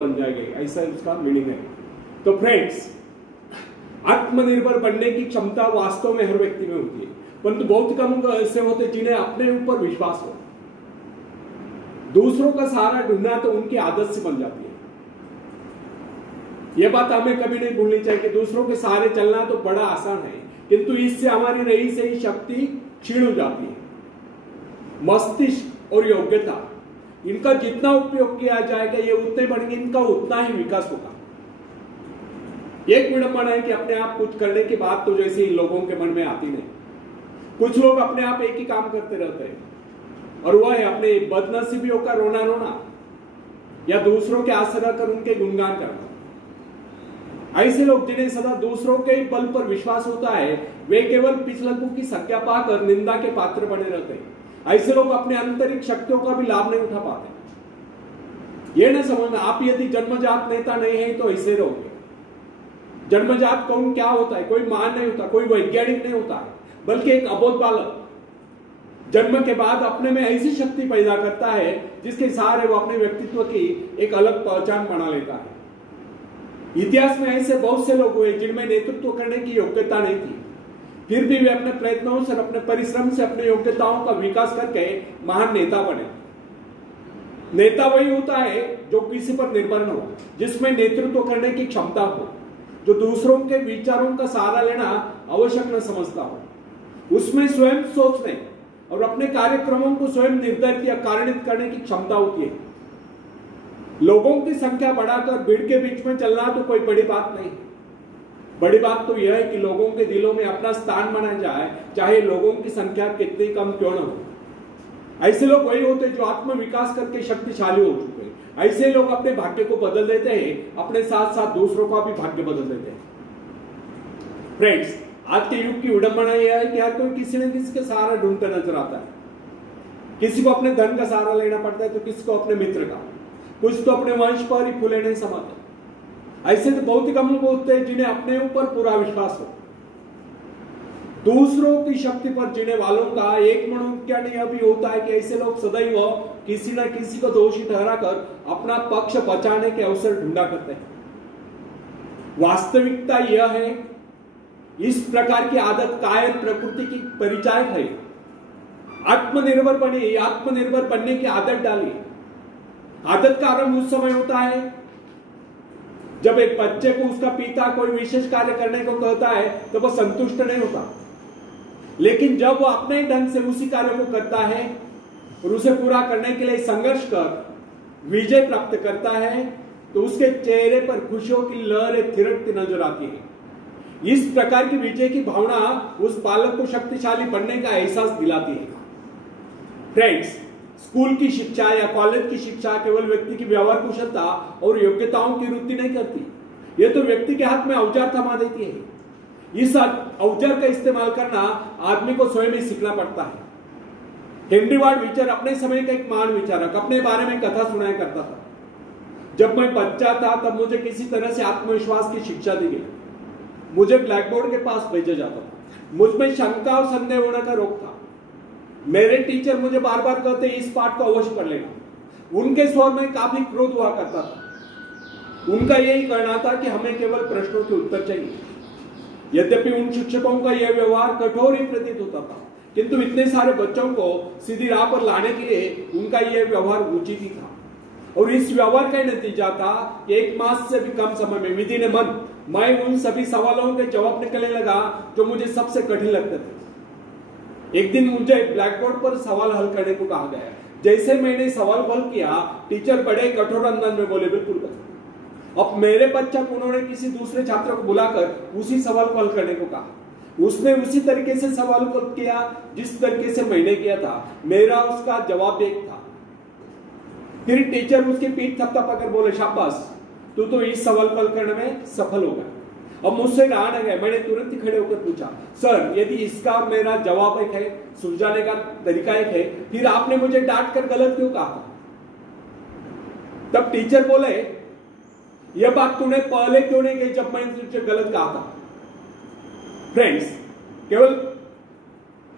बन जाएगा, ऐसा उसका मीनिंग है। तो फ्रेंड्स, आत्मनिर्भर बनने की क्षमता वास्तव में हर व्यक्ति में होती है, परंतु बहुत कम ऐसे होते जिन्हें अपने ऊपर विश्वास हो। दूसरों का सहारा ढूंढना तो उनकी आदत से बन जाती है। यह बात हमें कभी नहीं भूलनी चाहिए कि दूसरों के सहारे चलना तो बड़ा आसान है, किंतु इससे हमारी रही सही शक्ति क्षीण हो जाती है। मस्तिष्क और योग्यता, इनका जितना उपयोग किया जाएगा ये उतने बढ़ेंगे, इनका उतना ही विकास होगा। एक विडंबना है कि अपने आप कुछ करने के बाद तो जैसे इन लोगों के मन में आती नहीं। कुछ लोग अपने आप एक ही काम करते रहते हैं, और वह है अपने बदनसीबियों का रोना रोना या दूसरों के आसरा कर उनके गुणगान करना। ऐसे लोग जिन्हें सदा दूसरों के बल पर विश्वास होता है, वे केवल पिछलकों की संज्ञा पाकर निंदा के पात्र बने रहते हैं। ऐसे लोग अपने आंतरिक शक्तियों का भी लाभ नहीं उठा पाते। यह न समझना, आप यदि जन्मजात नेता नहीं है तो ऐसे रहोगे। जन्मजात कौन क्या होता है? कोई महान नहीं होता, कोई वैज्ञानिक नहीं होता है, बल्कि एक अबोध बालक जन्म के बाद अपने में ऐसी शक्ति पैदा करता है जिसके सहारे वो अपने व्यक्तित्व की एक अलग पहचान बना लेता है। इतिहास में ऐसे बहुत से लोग हुए जिनमें नेतृत्व करने की योग्यता नहीं थी, फिर भी वे अपने प्रयत्नों से, अपने परिश्रम से अपने योग्यताओं का विकास करके महान नेता बने। नेता वही होता है जो किसी पर निर्भर न हो, जिसमें नेतृत्व करने की क्षमता हो, जो दूसरों के विचारों का सहारा लेना आवश्यक न समझता हो, उसमें स्वयं सोचने और अपने कार्यक्रमों को स्वयं निर्धारित या कारणित करने की क्षमता होती है। लोगों की संख्या बढ़ाकर भीड़ के बीच में चलना तो कोई बड़ी बात नहीं। बड़ी बात तो यह है कि लोगों के दिलों में अपना स्थान बनाया जाए, चाहे लोगों की संख्या कितनी कम क्यों न हो। ऐसे लोग वही होते जो आत्म विकास करके शक्तिशाली हो चुके हैं। ऐसे लोग अपने भाग्य को बदल देते हैं, अपने साथ साथ दूसरों का भी भाग्य बदल देते हैं। फ्रेंड्स, आज के युग की विडंबना यह है कि हर कोई किसी न किसी के सहारा ढूंढता नजर आता है। किसी को अपने धन का सहारा लेना पड़ता है तो किसी को अपने मित्र का, कुछ तो अपने वंश पर ही फूले नहीं समाते। ऐसे तो बहुत ही कम लोग होते हैं जिन्हें अपने ऊपर पूरा विश्वास हो। दूसरों की शक्ति पर जीने वालों का एक मनोज्ञा नहीं भी होता है कि ऐसे लोग सदैव किसी न किसी को दोषी ठहराकर अपना पक्ष बचाने के अवसर ढूंढा करते हैं। वास्तविकता यह है, इस प्रकार की आदत कायर प्रकृति की परिचायक है। आत्मनिर्भर बने, आत्मनिर्भर बनने की आदत डाली। आदत का आरंभ उस समय होता है जब एक बच्चे को उसका पिता कोई विशेष कार्य करने को कहता है तो वह संतुष्ट नहीं होता, लेकिन जब वो अपने ढंग से उसी कार्य को करता है और उसे पूरा करने के लिए संघर्ष कर विजय प्राप्त करता है तो उसके चेहरे पर खुशियों की लहरें थिरकती नजर आती है। इस प्रकार की विजय की भावना उस बालक को शक्तिशाली बनने का एहसास दिलाती है। फ्रेंड्स, स्कूल की शिक्षा या कॉलेज की शिक्षा केवल व्यक्ति की व्यवहार कुशलता और योग्यताओं की वृद्धि नहीं करती, यह तो व्यक्ति के हाथ में औजार थमा देती है। इस औजार का इस्तेमाल करना आदमी को स्वयं ही सीखना पड़ता है। हेनरी वार्ड बीचर अपने समय का एक महान विचारक अपने बारे में कथा सुनाया करता था। जब मैं बच्चा था तब मुझे किसी तरह से आत्मविश्वास की शिक्षा दी गई। मुझे ब्लैक बोर्ड के पास भेजा जाता था। मुझ में शंका और संदेह होने का रोग था। मेरे टीचर मुझे बार बार कहते इस पाठ को अवश्य पढ़ लेना। उनके स्वर में काफी क्रोध हुआ करता था। उनका यही कहना था कि हमें केवल प्रश्नों के उत्तर चाहिए। यद्यपि उन शिक्षकों का यह व्यवहार कठोर ही प्रतीत होता था, किंतु इतने सारे बच्चों को सीधी राह पर लाने के लिए उनका यह व्यवहार उचित ही था। और इस व्यवहार का नतीजा था कि 1 मास से भी कम समय में विधि ने मन मैं उन सभी सवालों के जवाब निकलने लगा जो मुझे सबसे कठिन लगते थे। एक दिन मुझे ब्लैक बोर्ड पर सवाल हल करने को कहा गया। जैसे मैंने सवाल हल किया, टीचर बड़े कठोर अंदाज में बोले, बिल्कुल बस। अब मेरे पश्चात उन्होंने किसी दूसरे छात्र को बुलाकर उसी सवाल को हल करने को कहा। उसने उसी तरीके से सवाल को किया जिस तरीके से मैंने किया था। मेरा उसका जवाब एक था। फिर टीचर उसकी पीठ थपथपाकर बोले, शाबाश, तू तो इस सवाल को हल करने में सफल होगा। अब मुझसे रहा न गया, मैंने तुरंत ही खड़े होकर पूछा, सर यदि इसका मेरा जवाब एक है, सुलझाने का तरीका एक है, फिर आपने मुझे डांट कर गलत क्यों कहा? तब टीचर बोले, यह बात तूने पहले क्यों नहीं कही जब मैंने तुझे गलत कहा था? फ्रेंड्स, केवल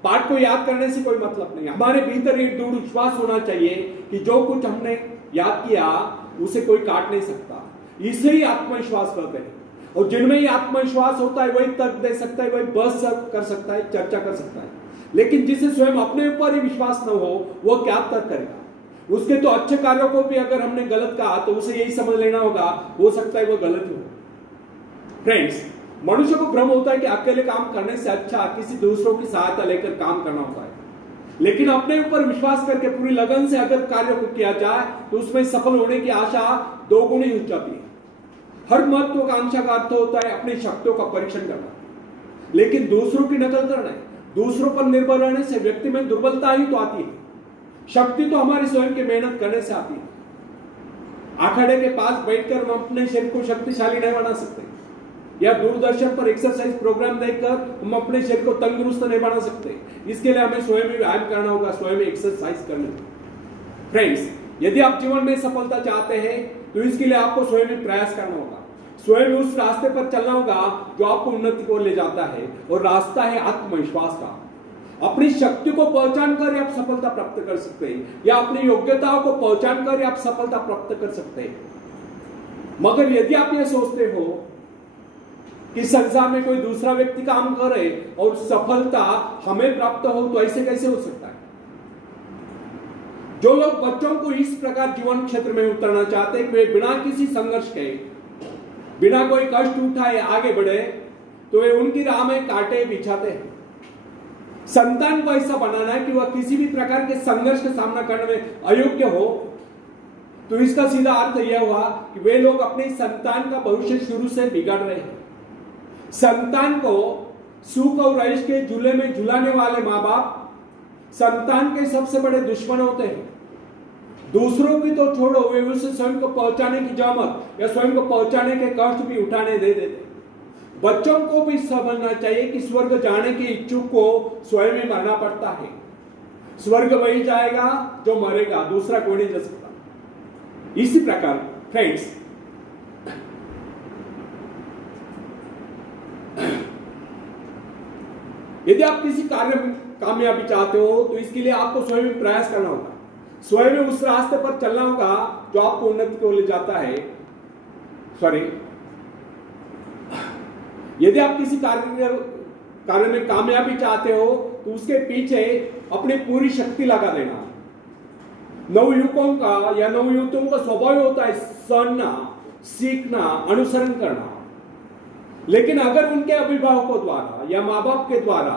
पाठ को याद करने से कोई मतलब नहीं। हमारे भीतर एक दृढ़ विश्वास होना चाहिए कि जो कुछ हमने याद किया उसे कोई काट नहीं सकता। इसे ही आत्मविश्वास कहते हैं। और जिनमें ही आत्मविश्वास होता है वही तर्क दे सकता है, वही बहस कर सकता है, चर्चा कर सकता है। लेकिन जिसे स्वयं अपने ऊपर ही विश्वास न हो वो क्या तर्क करेगा। उसके तो अच्छे कार्यों को भी अगर हमने गलत कहा तो उसे यही समझ लेना होगा, हो सकता है वो गलत ही हो। फ्रेंड्स, मनुष्य को भ्रम होता है कि अकेले काम करने से अच्छा किसी दूसरों की सहायता लेकर काम करना होता है। लेकिन अपने ऊपर विश्वास करके पूरी लगन से अगर कार्य को किया जाए तो उसमें सफल होने की आशा दोगुनी हो जाती है। हर महत्वाकांक्षा का अर्थ होता है अपनी शक्तियों का परीक्षण करना, लेकिन दूसरों की नकल करना, दूसरों पर निर्भर रहने से व्यक्ति में दुर्बलता ही तो आती है। शक्ति तो हमारी स्वयं की मेहनत करने से आती है। अखाड़े के पास बैठकर हम अपने शरीर को शक्तिशाली नहीं बना सकते, या दूरदर्शन पर एक्सरसाइज प्रोग्राम देखकर हम अपने शरीर को तंदुरुस्त नहीं बना सकते। इसके लिए हमें स्वयं ही व्यायाम करना होगा, स्वयं एक्सरसाइज करनी होगी। फ्रेंड्स, यदि आप जीवन में सफलता चाहते हैं तो इसके लिए आपको स्वयं ही प्रयास करना होगा, स्वयं उस रास्ते पर चलना होगा जो आपको उन्नति को ले जाता है। और रास्ता है आत्मविश्वास का। अपनी शक्ति को पहचान कर आप सफलता प्राप्त कर सकते हैं, या अपनी योग्यताओं को पहचान कर आप सफलता प्राप्त कर सकते हैं। मगर यदि आप यह सोचते हो कि संसार में कोई दूसरा व्यक्ति काम करे और सफलता हमें प्राप्त हो, तो ऐसे कैसे हो सकता है। जो लोग बच्चों को इस प्रकार जीवन क्षेत्र में उतरना चाहते हैं कि वे बिना किसी संघर्ष के, बिना कोई कष्ट उठाए आगे बढ़े, तो वे उनकी राह में कांटे बिछाते हैं। संतान को ऐसा बनाना है कि वह किसी भी प्रकार के संघर्ष का सामना करने में अयोग्य हो, तो इसका सीधा अर्थ यह हुआ कि वे लोग अपने संतान का भविष्य शुरू से बिगाड़ रहे हैं। संतान को सुख और ऐश के झूले में झुलाने वाले माँ बाप संतान के सबसे बड़े दुश्मन होते हैं। दूसरों की तो छोड़ो, वे उसे स्वयं को पहुंचाने की जहमत या स्वयं को पहुंचाने के कष्ट भी उठाने दे देते। बच्चों को भी समझना चाहिए कि स्वर्ग जाने के इच्छुक को स्वयं ही मरना पड़ता है। स्वर्ग वही जाएगा जो मरेगा, दूसरा कोई नहीं जा सकता। इसी प्रकार फ्रेंड्स, यदि आप किसी कार्य में कामयाबी चाहते हो तो इसके लिए आपको स्वयं प्रयास करना होगा, स्वयं उस रास्ते पर चलना होगा जो आपको उन्नति को ले जाता है। यदि आप किसी कार्य में कामयाबी चाहते हो तो उसके पीछे अपनी पूरी शक्ति लगा देना। नवयुवकों का या नवयुवतियों का स्वभाव होता है सुनना, सीखना, अनुसरण करना। लेकिन अगर उनके अभिभावकों द्वारा या माँ बाप के द्वारा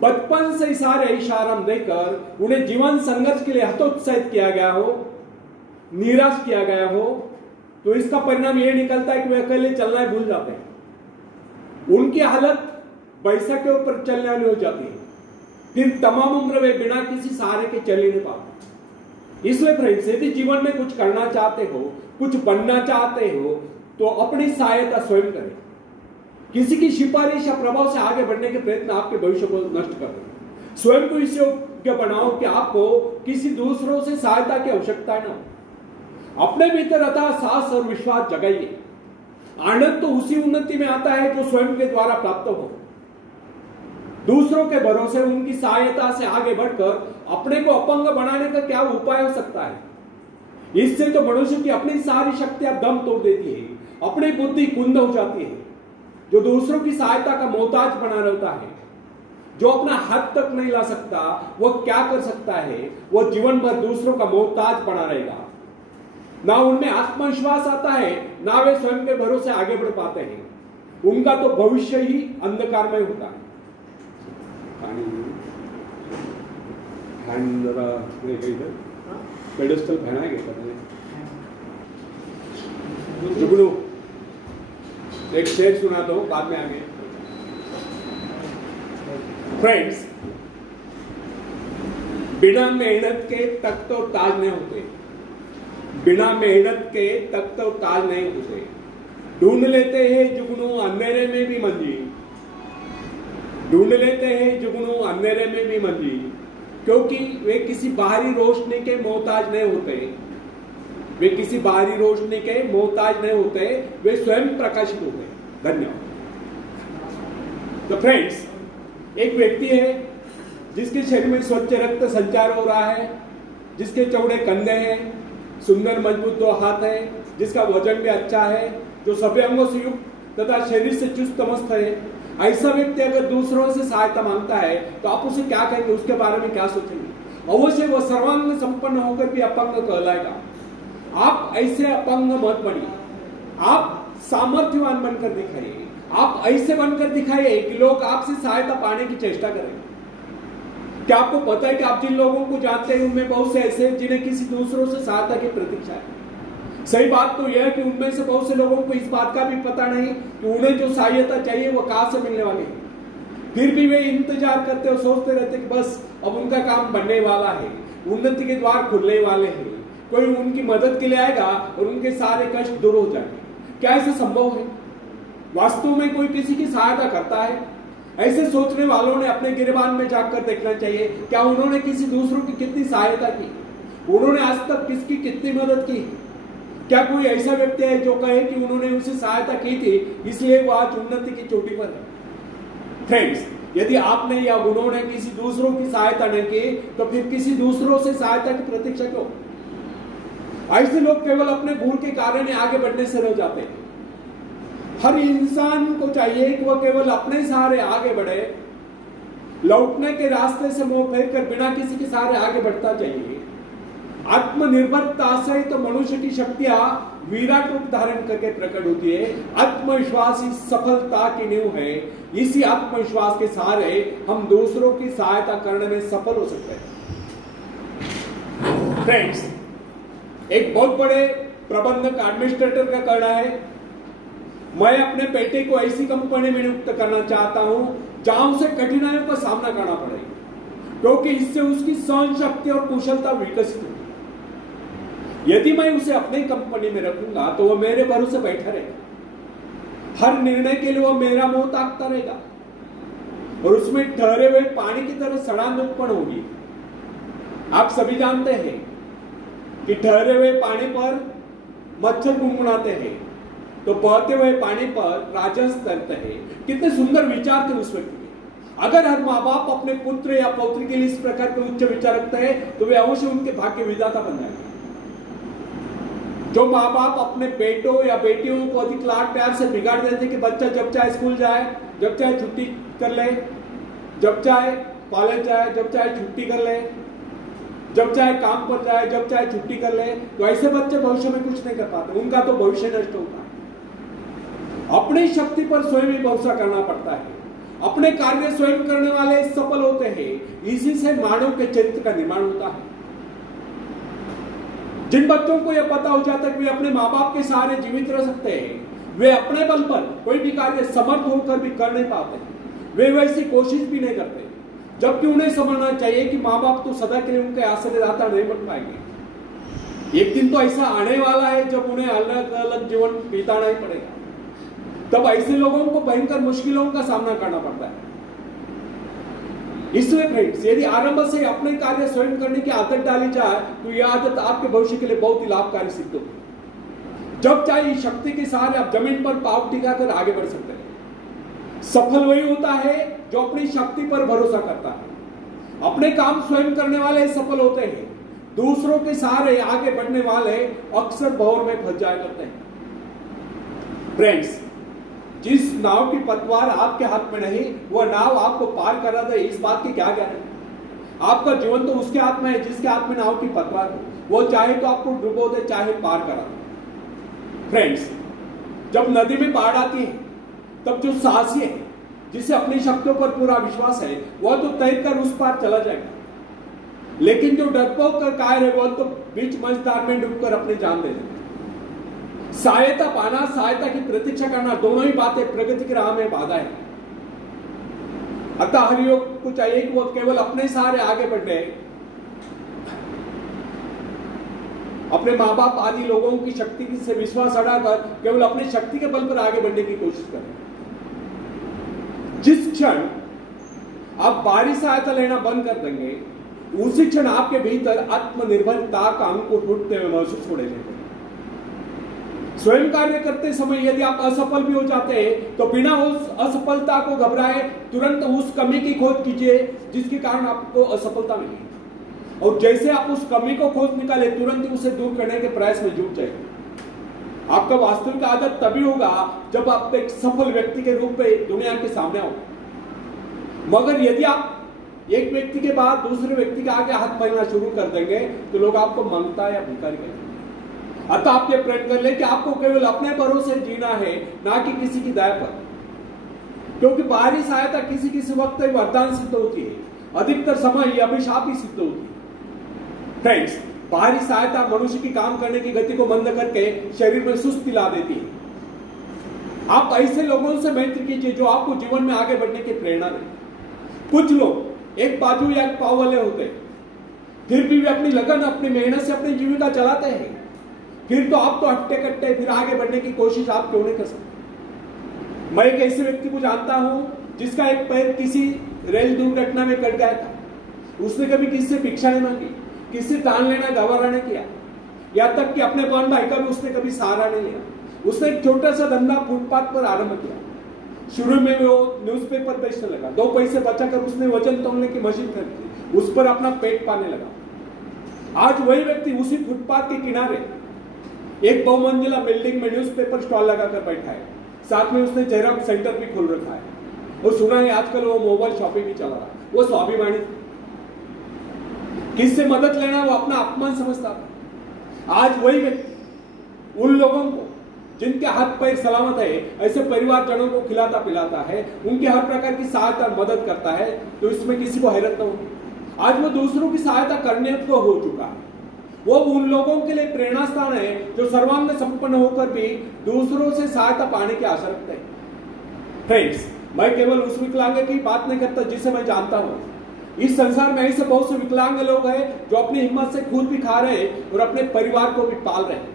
बचपन से सारे इशारा देकर उन्हें जीवन संघर्ष के लिए हतोत्साहित किया गया हो, निराश किया गया हो, तो इसका परिणाम यह निकलता है कि वे अकेले चलना भूल जाते हैं। उनकी हालत बैसा के ऊपर चलने वाली हो जाती है, फिर तमाम उम्र वे बिना किसी सहारे के चल ही नहीं पाते। इसलिए फ्रेंड्स, यदि जीवन में कुछ करना चाहते हो, कुछ बनना चाहते हो, तो अपनी सहायता स्वयं करें। किसी की सिफारिश या प्रभाव से आगे बढ़ने के प्रयत्न आपके भविष्य को नष्ट कर देंगे। स्वयं को इस योग्य बनाओ कि आपको किसी दूसरों से सहायता की आवश्यकता न हो। अपने भीतर अतः साहस और विश्वास जगाइए। आनंद तो उसी उन्नति में आता है जो स्वयं के द्वारा प्राप्त हो। दूसरों के भरोसे उनकी सहायता से आगे बढ़कर अपने को अपंग बनाने का क्या उपाय हो सकता है। इससे तो मनुष्य की अपनी सारी शक्तियां दम तोड़ देती है, अपनी बुद्धि कुंद हो जाती है। जो दूसरों की सहायता का मोहताज बना रहता है, जो अपना हाथ तक नहीं ला सकता, वो क्या कर सकता है। वो जीवन भर दूसरों का मोहताज बना रहेगा। ना उनमें आत्मविश्वास आता है, ना वे स्वयं के भरोसे आगे बढ़ पाते हैं। उनका तो भविष्य ही अंधकारमय होता है। पेडेस्टल पहना जुगनू एक शेर सुना दो, बाद में आगे। फ्रेंड्स, बिना मेहनत के तख्त और ताज नहीं होते। बिना मेहनत के तख्त और ताज नहीं होते। ढूंढ लेते हैं जुगनू अंधेरे में भी मंजिल, ढूंढ लेते हैं जुगनू अंधेरे में भी मंजिल, क्योंकि वे किसी बाहरी रोशनी के मोहताज नहीं होते। वे किसी बाहरी रोशनी के मोहताज नहीं होते, वे स्वयं प्रकाशित होते हैं। धन्यवाद। तो फ्रेंड्स, एक व्यक्ति है जिसके शरीर में स्वच्छ रक्त संचार हो रहा है, जिसके चौड़े कंधे हैं, सुंदर मजबूत 2 हाथ है, जिसका वजन भी अच्छा है, जो सभी अंगों से युक्त तथा शरीर से चुस्त मस्त है, ऐसा व्यक्ति अगर दूसरों से सहायता मांगता है तो आप उसे क्या कहेंगे, उसके बारे में क्या सोचेंगे? अवश्य वह सर्वांग संपन्न होकर भी अपंग कहलाएगा। आप ऐसे अपंग मत बनिए, आप सामर्थ्यवान बनकर दिखाइए, आप ऐसे बनकर दिखाइए कि लोग आपसे सहायता पाने की चेष्टा करें। क्या आपको पता है कि आप जिन लोगों को जानते हैं उनमें बहुत से ऐसे हैं जिन्हें किसी दूसरों से सहायता की प्रतीक्षा है। सही बात तो यह है कि उनमें से बहुत से लोगों को इस बात का भी पता नहीं कि उन्हें जो सहायता चाहिए वो कहां से मिलने वाली है। फिर भी वे इंतजार करते और सोचते रहते कि बस अब उनका काम बनने वाला है, उन्नति के द्वार खुलने वाले हैं, कोई उनकी मदद के लिए आएगा और उनके सारे कष्ट दूर हो जाएंगे। क्या ऐसा संभव है? वास्तव में कोई किसी की सहायता करता है? ऐसे सोचने वालों ने अपने गिरबान में जाकर देखना चाहिए, क्या उन्होंने किसी दूसरों की कितनी सहायता की, उन्होंने आज तक किसकी कितनी मदद की? क्या कोई ऐसा व्यक्ति है जो कहे कि उन्होंने उसे सहायता की थी इसलिए वो आज उन्नति की चोटी पर है? फ्रेंड्स, यदि आपने या उन्होंने किसी दूसरों की सहायता नहीं की तो फिर किसी दूसरों से सहायता की प्रतीक्षा क्यों? ऐसे लोग केवल अपने भूल के कारण आगे बढ़ने से रह जाते हैं। हर इंसान को चाहिए कि वह केवल अपने सहारे आगे बढ़े, लौटने के रास्ते से मुंह फेर कर बिना किसी के सहारे आगे बढ़ता चाहिए। आत्मनिर्भरता से तो मनुष्य की शक्तियां विराट रूप धारण करके प्रकट होती है। आत्मविश्वास ही सफलता की नींव है। इसी आत्मविश्वास के सहारे हम दूसरों की सहायता करने में सफल हो सकते हैं। फ्रेंड्स, एक बहुत बड़े प्रबंधक एडमिनिस्ट्रेटर का कहना है, मैं अपने बेटे को ऐसी कंपनी में नियुक्त करना चाहता हूं जहां उसे कठिनाइयों का सामना करना पड़े, क्योंकि इससे उसकी सहन शक्ति और कुशलता विकसित होगी। यदि मैं उसे अपनी कंपनी में रखूंगा तो वह मेरे भरोसे बैठा रहेगा, हर निर्णय के लिए वह मेरा मुंह ताकता रहेगा और उसमें ठहरे हुए पानी की तरह सड़ान उत्पन्न होगी। आप सभी जानते हैं कि ठहरे हुए पानी पर मच्छर गुनगुनाते हैं तो बहते हुए पानी पर राजहंस तैरते हैं। कितने सुंदर विचार थे उस व्यक्ति के। अगर हर माँ बाप अपने पुत्र या पौत्री के लिए इस प्रकार के उच्च विचार रखते हैं तो वे अवश्य उनके भाग्य विधाता बन जाएंगे। जो माँ बाप अपने बेटों या बेटियों को अधिक लाड प्यार से बिगाड़ देते कि बच्चा जब चाहे स्कूल जाए, जब चाहे छुट्टी कर ले, जब चाहे कॉलेज जाए, जब चाहे छुट्टी कर ले, जब चाहे काम पर जाए, जब चाहे छुट्टी कर ले, तो ऐसे बच्चे भविष्य में कुछ नहीं कर पाते, उनका तो भविष्य नष्ट होता है। अपनी शक्ति पर स्वयं ही भरोसा करना पड़ता है। अपने कार्य स्वयं करने वाले सफल होते हैं। इसी से मानव के चरित्र का निर्माण होता है। जिन बच्चों को यह पता हो जाता है कि वे अपने माँ बाप के सहारे जीवित रह सकते हैं, वे अपने बल पर कोई भी कार्य समर्थ होकर भी कर नहीं पाते, वे वैसी कोशिश भी नहीं करते, जबकि उन्हें समझना चाहिए कि माँ बाप तो सदा के लिए उनके आश्रयदाता नहीं बन पाएंगे। एक दिन तो ऐसा आने वाला है जब उन्हें अलग अलग जीवन बिताना ही पड़ेगा। तब ऐसे लोगों को भयंकर मुश्किलों का सामना करना पड़ता है। इसलिए फ्रेंड्स, यदि आरंभ से अपने कार्य स्वयं करने की आदत डाली जाए तो यह आदत आपके भविष्य के लिए बहुत ही लाभकारी सिद्ध होगी। जब चाहे शक्ति के सहारे आप जमीन पर पांव टिकाकर आगे बढ़ सकते हैं। सफल वही होता है जो अपनी शक्ति पर भरोसा करता है। अपने काम स्वयं करने वाले सफल होते हैं। दूसरों के सहारे आगे बढ़ने वाले अक्सर भंवर में फंस जाया करते हैं। फ्रेंड्स, जिस नाव की पतवार आपके हाथ में नहीं, वह नाव आपको पार करा दे, इस बात की क्या गारंटी? आपका जीवन तो उसके हाथ में है जिसके हाथ में नाव की पतवार हो। वो चाहे तो आपको डुबो दे, चाहे पार करा दे। फ्रेंड्स, जब नदी में बाढ़ आती है तब जो साहसी है, जिसे अपनी शक्तियों पर पूरा विश्वास है, वह तो तैरकर उस पार चला जाएगा, लेकिन जो डरपोक कर कायर है वह तो बीच मझधार में डूबकर अपनी जान दे देगा। सहायता पाना, सहायता की प्रतीक्षा करना, दोनों ही बातें प्रगति की राह में बाधा है। अतः हर युवक को चाहिए कि वह केवल अपने सहारे आगे बढ़े, अपने माँ बाप आदि लोगों की शक्ति से विश्वास हटाकर केवल अपनी शक्ति के बल पर आगे बढ़ने की कोशिश करें। जिस क्षण आप बाहरी सहायता लेना बंद कर देंगे, उसी क्षण आपके भीतर आत्मनिर्भरता का अंकुर फूटते हुए महसूस होने लगेगा। स्वयं कार्य करते समय यदि आप असफल भी हो जाते हैं तो बिना उस असफलता को घबराए तुरंत उस कमी की खोज कीजिए जिसके कारण आपको असफलता मिली। और जैसे आप उस कमी को खोज निकाले तुरंत ही उसे दूर करने के प्रयास में जुट जाएंगे। आपका वास्तविक आदत तभी होगा जब आप एक सफल व्यक्ति के रूप में दुनिया के सामने आओ। मगर यदि आप एक व्यक्ति के बाद दूसरे व्यक्ति के आगे हाथ फैलाना शुरू कर देंगे तो लोग आपको मंगता या भिखारी कहेंगे। अतः आप ये प्रण कर ले कि आपको केवल अपने भरोसे जीना है, ना कि किसी की दया पर, क्योंकि बाहरी सहायता किसी किसी वक्त वरदान सिद्ध होती है, अधिकतर समय ये अभिशाप ही सिद्ध होती है। फ्रेंड्स, बाहरी सहायता मनुष्य की काम करने की गति को मंद करके शरीर में सुस्ती ला देती है। आप ऐसे लोगों से मैत्री कीजिए जो आपको जीवन में आगे बढ़ने की प्रेरणा दें। कुछ लोग एक बाजू या एक पाव वाले होते हैं, फिर भी वे अपनी लगन अपनी मेहनत से अपनी जीविका चलाते हैं। फिर तो आप तो हट्टे कट्टे, फिर आगे बढ़ने की कोशिश आप क्यों नहीं कर सकते? मैं एक ऐसे व्यक्ति को जानता हूं जिसका एक पैर किसी रेल दुर्घटना में कट गया था। उसने कभी किसी से भिक्षा नहीं मांगी, किसी दान लेना गवारा नहीं किया, यहां तक कि अपने बहन भाई का भी उसने कभी सहारा नहीं लिया। उसने एक छोटा सा धंधा फुटपाथ पर आरंभ किया। शुरू में वो न्यूज़पेपर बेचने लगा, 2 पैसे बचाकर उसने वजन तौलने की मशीन खरीदी, उस पर अपना पेट पाने लगा। आज वही व्यक्ति उसी फुटपाथ के किनारे एक बहुमंजिला बिल्डिंग में न्यूज़पेपर स्टॉल लगाकर बैठा है। साथ में उसने जेरॉक्स सेंटर भी खोल रखा है और सुना है आजकल वो मोबाइल शॉपिंग भी चला रहा है। वो स्वाभिमानी, किससे मदद लेना वो अपना अपमान समझता था। आज वही व्यक्ति उन लोगों को जिनके हाथ पैर सलामत है, ऐसे परिवारजनों को खिलाता पिलाता है, उनके हर प्रकार की सहायता और मदद करता है, तो इसमें किसी को हैरत न होगी। आज वो दूसरों की सहायता करने को हो चुका है। वो उन लोगों के लिए प्रेरणा स्थान है जो सर्वांग संपन्न होकर भी दूसरों से सहायता पाने की आशा रखते हैं। फ्रेंड्स, मैं केवल उस विकलांग की बात नहीं करता जिसे मैं जानता हूं। इस संसार में ऐसे बहुत से विकलांग लोग हैं जो अपनी हिम्मत से खुद भी खा रहे हैं और अपने परिवार को भी पाल रहे हैं।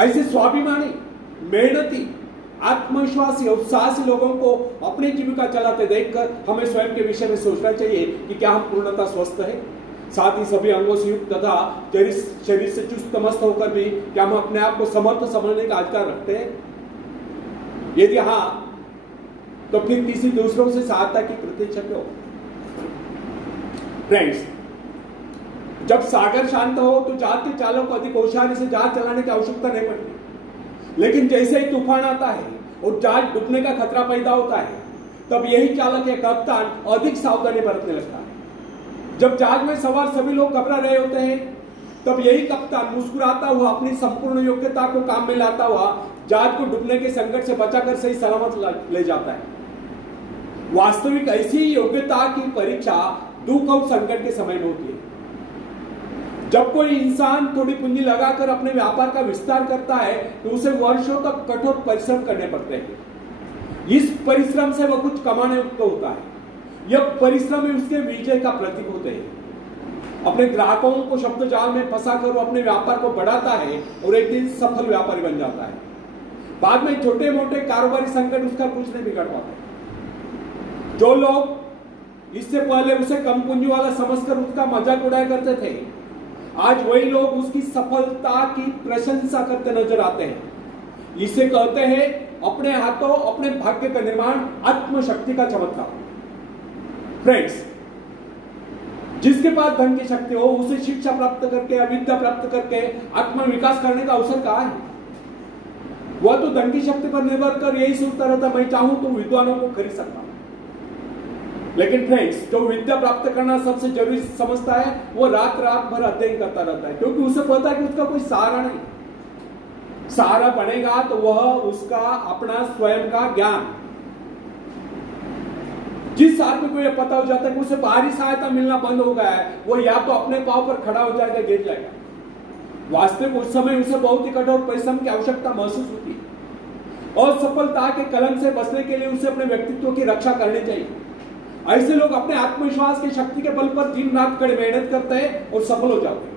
ऐसे स्वाभिमानी, मेहनती, आत्मविश्वासी और साहसी लोगों को अपनी जीविका चलाते देखकर हमें स्वयं के विषय में सोचना चाहिए कि क्या हम पूर्णतः स्वस्थ हैं, साथ ही सभी अंगों से युक्त तथा शरीर से चुस्त मस्त होकर भी क्या हम अपने आप को समर्थ समझने का अधिकार रखते हैं? यदि हाँ, तो फिर किसी दूसरों से सहायता की प्रतीक्षा क्यों? फ्रेंड्स, जब सागर शांत हो तो जहाज के चालक को अधिक होशियारी से जहाज चलाने की आवश्यकता नहीं पड़ती, लेकिन जैसे ही तूफान आता है और जहाज डूबने का खतरा पैदा होता है, तब यही चालक या कप्तान अधिक सावधानी बरतने लगता है। जब जहाज में सवार सभी लोग घबरा रहे होते हैं, तब यही कप्तान मुस्कुराता हुआ अपनी संपूर्ण योग्यता को काम में लाता हुआ जहाज को डूबने के संकट से बचाकर सही सलामत ले जाता है। वास्तविक ऐसी योग्यता की परीक्षा दुख और संकट के समय में होती है। जब कोई इंसान थोड़ी पूंजी लगाकर अपने व्यापार का विस्तार करता है तो उसे वर्षों तक कठोर परिश्रम करने पड़ते हैं। इस परिश्रम से वह कुछ कमाने युक्त होता है। यह परिश्रम ही उसके विजय का प्रतीक होते हैं। अपने ग्राहकों को शब्द जाल में फंसाकर वो अपने व्यापार को बढ़ाता है और एक दिन सफल व्यापारी बन जाता है। बाद में छोटे मोटे कारोबारी संकट उसका कुछ नहीं बिगाड़ पाते। जो लोग इससे पहले उसे कम पूंजी वाला समझकर उसका मजाक उड़ाया करते थे, आज वही लोग उसकी सफलता की प्रशंसा करते नजर आते हैं। इसे कहते हैं अपने हाथों अपने भाग्य का निर्माण, आत्मशक्ति का चमत्कार। फ्रेंड्स, जिसके पास धन की शक्ति हो उसे शिक्षा प्राप्त करके, अविद्या प्राप्त करके आत्म विकास करने का अवसर कहां है? वह तो धन की शक्ति पर निर्भर कर यही सोचता रहता, मैं चाहूं तो विद्वानों को खरीद सकता हूं। लेकिन फ्रेंड्स, जो विद्या प्राप्त करना सबसे जरूरी समझता है, वो रात भर अध्ययन करता रहता है, क्योंकि उसे पता है कि उसका कोई सहारा नहीं। सहारा बनेगा तो वह उसका अपना स्वयं का ज्ञान। जिस आदमी को यह पता हो जाता है कि उसे बाहरी सहायता मिलना बंद हो गया है, वो या तो अपने पांव पर खड़ा हो जाएगा, गिर जाएगा। वास्तविक उस समय उसे बहुत ही कठोर परिश्रम की आवश्यकता महसूस होती है और सफलता के कलंक से बचने के लिए उसे अपने व्यक्तित्व की रक्षा करनी चाहिए। ऐसे लोग अपने आत्मविश्वास की शक्ति के बल पर दिन रात कड़ी मेहनत करते हैं और सफल हो जाते हैं।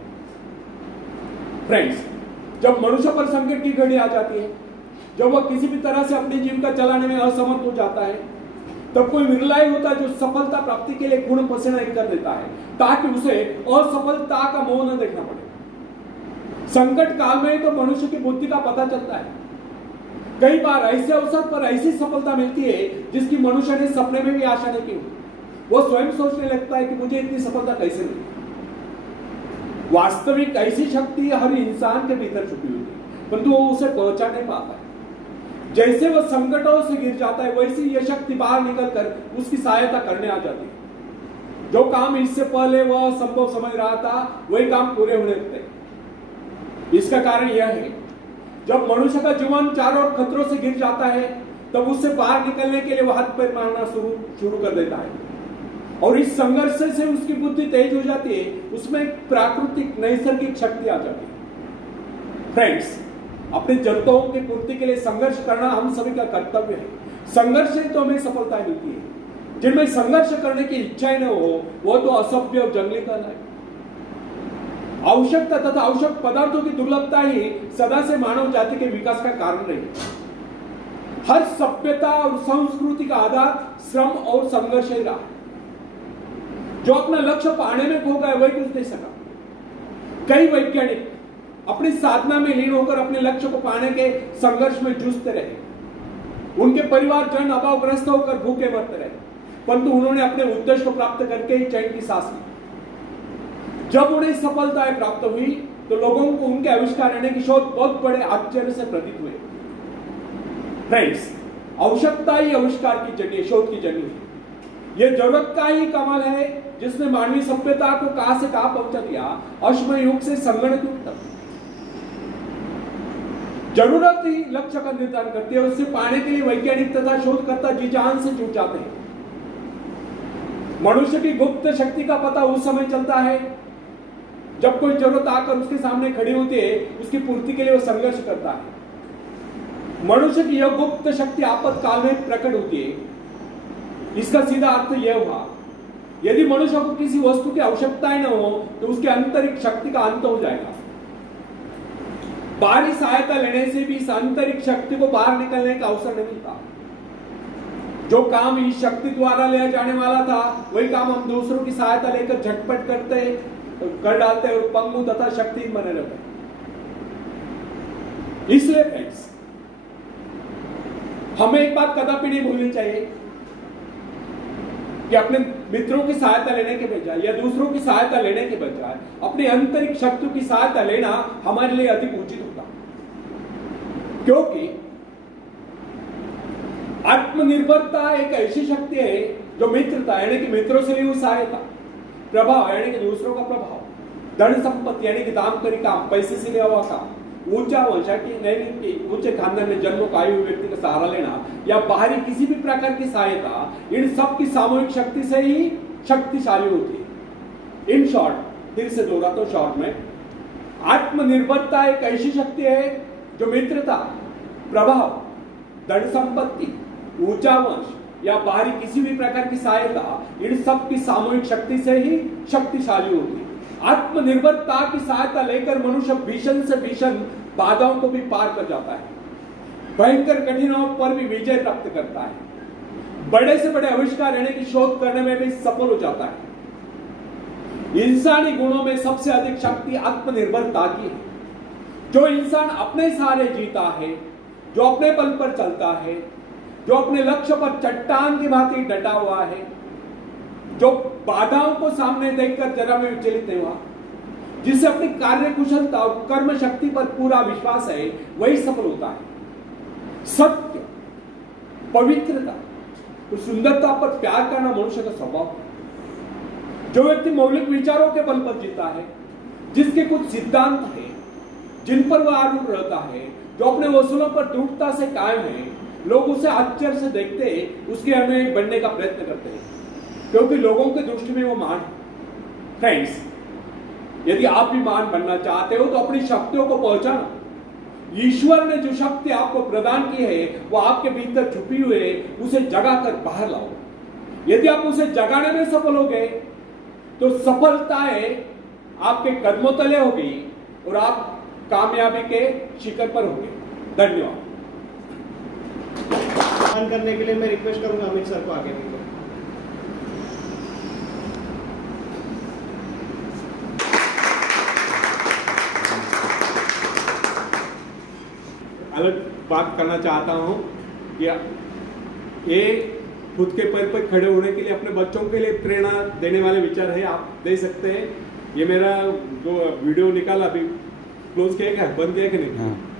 फ्रेंड्स, जब मनुष्य पर संकट की घड़ी आ जाती है, जब वह किसी भी तरह से अपनी जीविका चलाने में असमर्थ हो जाता है, तब कोई विरला ही होता है जो सफलता प्राप्ति के लिए खून पसीना एक कर देता है, ताकि उसे असफलता का मोह न देखना पड़े। संकट काल में तो मनुष्य की बुद्धि का पता चलता है। कई बार ऐसे अवसर पर ऐसी सफलता मिलती है जिसकी मनुष्य ने सपने में भी आशा नहीं की। वो स्वयं सोचने लगता है कि मुझे इतनी सफलता कैसे मिली। वास्तविक ऐसी शक्ति हर इंसान के भीतर छुपी हुई है, परंतु वो उसे पहुंचा नहीं पाता है। जैसे वो संकटों से गिर जाता है, वैसे यह शक्ति बाहर निकलकर उसकी सहायता करने आ जाती है। जो काम इससे पहले वह संभव समझ रहा था, वही काम पूरे होने लगते हैं। इसका कारण यह है, जब मनुष्य का जीवन चारों ओर खतरों से घिर जाता है, तब उससे बाहर निकलने के लिए वह हाथ पैर मारना शुरू कर देता है, और इस संघर्ष से उसकी बुद्धि तेज हो जाती है, उसमें एक प्राकृतिक नैसर्गिक शक्ति आ जाती है। फ्रेंड्स, अपनी जरूरतों की पूर्ति के लिए संघर्ष करना हम सभी का कर्तव्य है। संघर्ष से तो हमें सफलता मिलती है। जिनमें संघर्ष करने की इच्छा न हो, वो तो असभ्य और जंगली कहलाए। आवश्यकता तथा आवश्यक पदार्थों की दुर्लभता ही सदा से मानव जाति के विकास का कारण रही। हर सभ्यता और संस्कृति का आधार श्रम और संघर्ष ही रहा। जो अपना लक्ष्य पाने में खो गया, वही कुछ नहीं सका। कई वैज्ञानिक अपनी साधना में लीन होकर अपने लक्ष्य को पाने के संघर्ष में जूझते रहे। उनके परिवार जन अभावग्रस्त होकर भूखे मरते रहे, परंतु उन्होंने अपने उद्देश्य को प्राप्त करके ही चैन की सांस ली। जब उन्हें सफलताएं प्राप्त हुई, तो लोगों को उनके आविष्कार रहने की शोध बहुत बड़े आश्चर्य से प्रतीत हुए। फ्रेंड्स, आवश्यकता ही आविष्कार की जड़ी, शोध की जड़ी है। यह जरूरत का ही कमाल है जिसने मानवीय सभ्यता को कहां से कहां पहुंचा दिया, अश्मय युग से संगणक युग तक। जरूरत ही लक्ष्य का निर्धारण करती है। उससे पाने के लिए वैज्ञानिक तथा शोधकर्ता जी जान से जुट जाते हैं। मनुष्य की गुप्त शक्ति का पता उस समय चलता है जब कोई जरूरत आकर उसके सामने खड़ी होती है, उसकी पूर्ति के लिए वो संघर्ष करता है। मनुष्य की यह गुप्त शक्ति आपातकाल में प्रकट होती है। इसका सीधा अर्थ यह हुआ, यदि मनुष्य को किसी वस्तु की आवश्यकता न हो, तो उसके आंतरिक शक्ति का अंत हो जाएगा। बाहरी सहायता लेने से भी इस आंतरिक शक्ति को बाहर निकलने का अवसर नहीं मिलता। जो काम इस शक्ति द्वारा लिया जाने वाला था, वही काम हम दूसरों की सहायता लेकर झटपट कर डालते हैं और पंगु तथा शक्तिहीन बने रहते हैं। इसलिए फ्रेंड्स, हमें एक बात कदापि नहीं भूलनी चाहिए कि अपने मित्रों की सहायता लेने के बजाय या दूसरों की सहायता लेने के बजाय अपनी आंतरिक शक्ति की सहायता लेना हमारे लिए अधिक उचित होता। क्योंकि आत्मनिर्भरता एक ऐसी शक्ति है जो मित्रता यानी कि मित्रों से ली हुई सहायता, प्रभाव यानी कि दूसरों का प्रभाव, धन संपत्ति यानी कि दाम करी काम, पैसे से लिया हुआ काम, ऊंचा वंश की ऊंचे खानदान में जन्म का आयु व्यक्ति का सहारा लेना या बाहरी किसी भी प्रकार की सहायता, इन सब की सामूहिक शक्ति से ही शक्तिशाली होती है। इन शॉर्ट, फिर से दोहराता हूं शॉर्ट में, आत्मनिर्भरता एक ऐसी शक्ति है जो मित्रता, प्रभाव, धन संपत्ति, ऊंचा वंश या बाहरी किसी भी प्रकार की सहायता, इन सब की सामूहिक शक्ति से ही शक्तिशाली होती है। आत्मनिर्भरता की सहायता लेकर मनुष्य भीषण से भीषण बाधाओं को भी पार कर जाता है, भयंकर कठिनाइयों पर भी विजय प्राप्त करता है, बड़े से बड़े आविष्कार रहने की शोध करने में भी सफल हो जाता है। इंसानी गुणों में सबसे अधिक शक्ति आत्मनिर्भरता की है। जो इंसान अपने सहारे जीता है, जो अपने बल पर चलता है, जो अपने लक्ष्य पर चट्टान की भांति डटा हुआ है, जो बाधाओं को सामने देखकर जरा भी विचलित नहीं हुआ, जिसे अपनी कार्य कुशलता और कर्म शक्ति पर पूरा विश्वास है, वही सफल होता है। सत्य, पवित्रता और सुंदरता पर प्यार करना मनुष्य का स्वभाव है। जो व्यक्ति मौलिक विचारों के बल पर जीता है, जिसके कुछ सिद्धांत है जिन पर वह आरूढ़ रहता है, जो अपने वसूलों पर दृढ़ता से कायम है, लोग उसे आश्चर्य से देखते हैं, उसके अनुयायी बनने का प्रयत्न करते हैं, क्योंकि लोगों की दृष्टि में वो महान है। फ्रेंड्स, यदि आप भी महान बनना चाहते हो तो अपनी शक्तियों को पहचानो। ईश्वर ने जो शक्ति आपको प्रदान की है, वो आपके भीतर छुपी हुई है, उसे जगाकर बाहर लाओ। यदि आप उसे जगाने में सफल हो गए तो सफलताएं आपके कदमों तले होगी और आप कामयाबी के शिखर पर होंगे। धन्यवाद। करने के लिए मैं रिक्वेस्ट करूंगा अमित सर को आगे भेजें। अलग बात करना चाहता हूं कि ये खुद के पैर पर खड़े होने के लिए अपने बच्चों के लिए प्रेरणा देने वाले विचार है, आप दे सकते हैं। ये मेरा जो वीडियो निकाला अभी क्लोज किया क्या, बंद किया कि नहीं? हाँ।